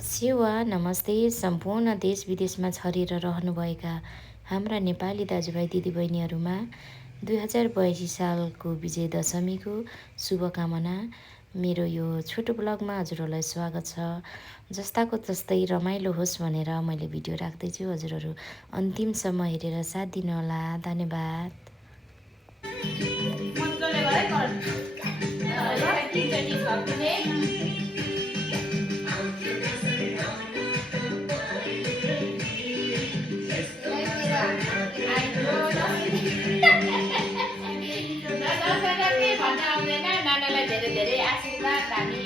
सेवा नमस्ते सम्पूर्ण देश विदेशमा छरेर रहनुभएका हाम्रा नेपाली दाजुभाइ दिदीबहिनीहरूमा 2082 सालको विजय दशमीको शुभकामना। मेरो यो छोटो ब्लगमा हजुरहरूलाई स्वागत छ। जस्ताको तस्तै रमाइलो होस् भनेर मैले भिडियो राख्दैछु। हजुरहरू अन्तिमसम्म हेरेर साथ दिनुहोला। धन्यवाद। नानालाई धेरै धेरै आशीर्वाद हामी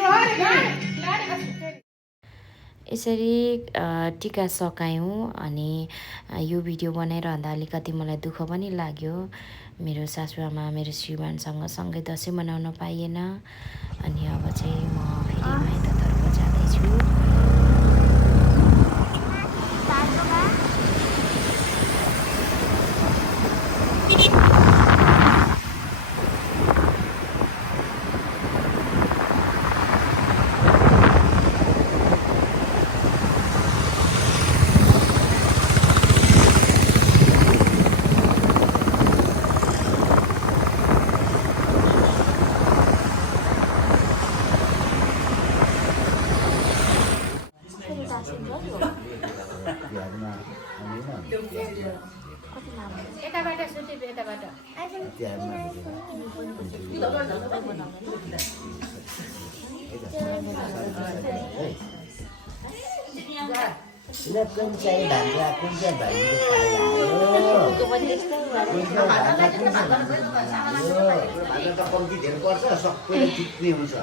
बुहारीबाट यसरी टिका सकायौँ अनि यो भिडियो बनाइरहँदा अलिकति मलाई दुःख पनि लाग्यो। मेरो सासूआमा मेरो श्रीमानसँग सँगै दसैँ मनाउन पाइएन। अनि अब चाहिँ म फेरि माइततर्फ जाँदैछु। यताबाट सुति यताबाट कुन चाहिँ भान्जा कुन चाहिँ भान्जा कम्ती धेरै पर्छ सबैले जित्ने हुन्छ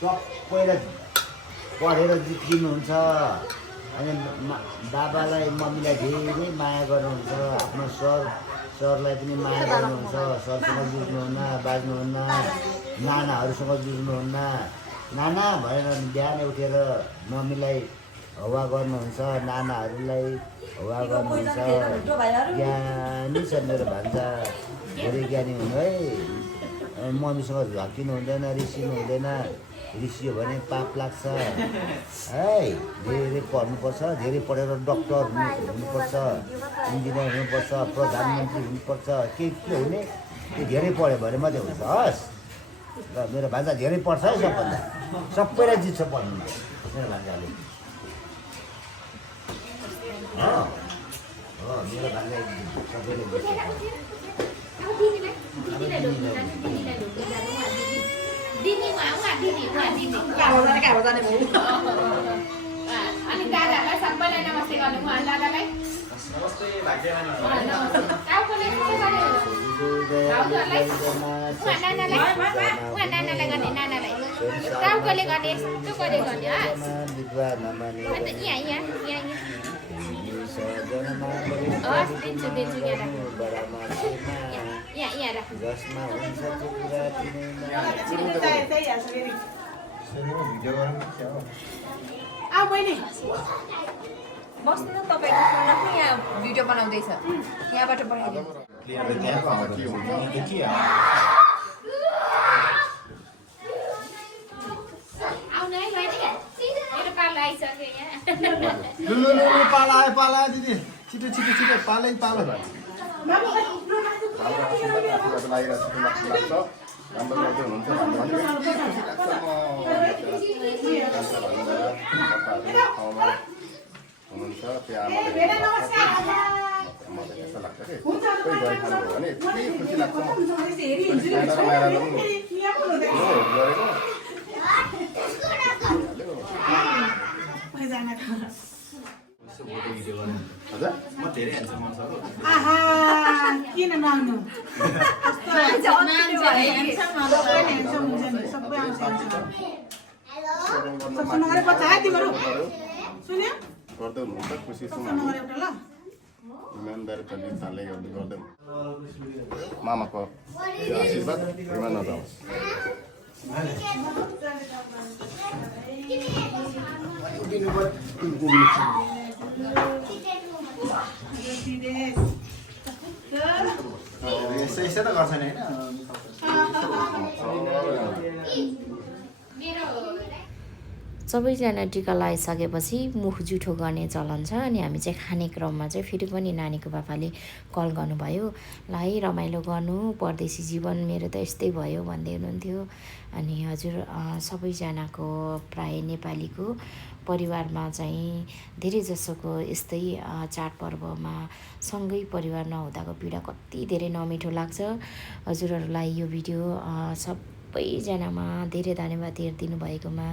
सबैलाई पढेर जित्किनुहुन्छ अनि बाबालाई मम्मीलाई धेरै माया गर्नुहुन्छ आफ्नो सरलाई पनि माया गर्नुहुन्छ सरसँग जुझ्नुहुन्न बाज्नुहुन्न नानाहरूसँग जुझ्नुहुन्न नाना भनेर बिहान उठेर मम्मीलाई हवा गर्नुहुन्छ नानाहरूलाई हवा गर्नुहुन्छ ज्ञानी छ मेरो भान्जा धेरै ज्ञानी हुनु है मम्मीसँग झर्किनु हुँदैन रिसिनु हुँदैन रिसियो भने पाप लाग्छ है धेरै पढ्नुपर्छ धेरै पढेर डक्टर हुनुपर्छ इन्जिनियर हुनुपर्छ प्रधानमन्त्री हुनुपर्छ के हुने त्यो धेरै पढ्यो भने मात्रै हुन्छ हस् र मेरो भान्जा धेरै पढ्छ है सबभन्दा सबैलाई जित्छ पढ्नुमा मेरो भान्जाले मेरो भान्जा सबैले अनि दादालाई सबैलाई नमस्ते गर्नु दादालाई नमस्ते भाग्यमानी आऊ बहिनी बस्नु न तपाईँको फोन राख्नु यहाँ भिडियो बनाउँदैछ यहाँबाट पठाइदिनु आउनु है बहिनी मेरो पालो आइसक्यो यहाँ पाला दिदी छिटो छिटो छिटो पालै पाला हुनुहुन्छ त्यो आमाले मलाई त्यस्तो लाग्छ कि कोही गरी खानुभयो भने यति खुसी लाग्छ गरेको म धेरै हेर्छु मन सक्छु आहा किन नआउनु सबै आउँछ सुन्नु बच्चा है तिमीहरू सुन्यो गर्दै हुनुहुन्छ खुसी छु सुन्नु एउटा ल इमान्दारी तरिकाले गर्दै मामाको त्यो आशीर्वाद भुइँमा नजाओस् यसै त गर्छ नि सबैजना टिका लगाइसकेपछि मुख जुठो गर्ने चलन छ अनि हामी चाहिँ खाने क्रममा चाहिँ फेरि पनि नानीको बाबाले कल गर्नुभयो ल है रमाइलो गर्नु परदेशी जीवन मेरो त यस्तै भयो भन्दै हुनुहुन्थ्यो अनि हजुर सबैजनाको प्राय नेपालीको परिवारमा चाहिँ धेरै जसोको यस्तै चाडपर्वमा सँगै परिवार नहुँदाको पीडा कति धेरै नमिठो लाग्छ हजुरहरूलाई यो भिडियो सबैजनामा धेरै धन्यवाद हेरिदिनु भएकोमा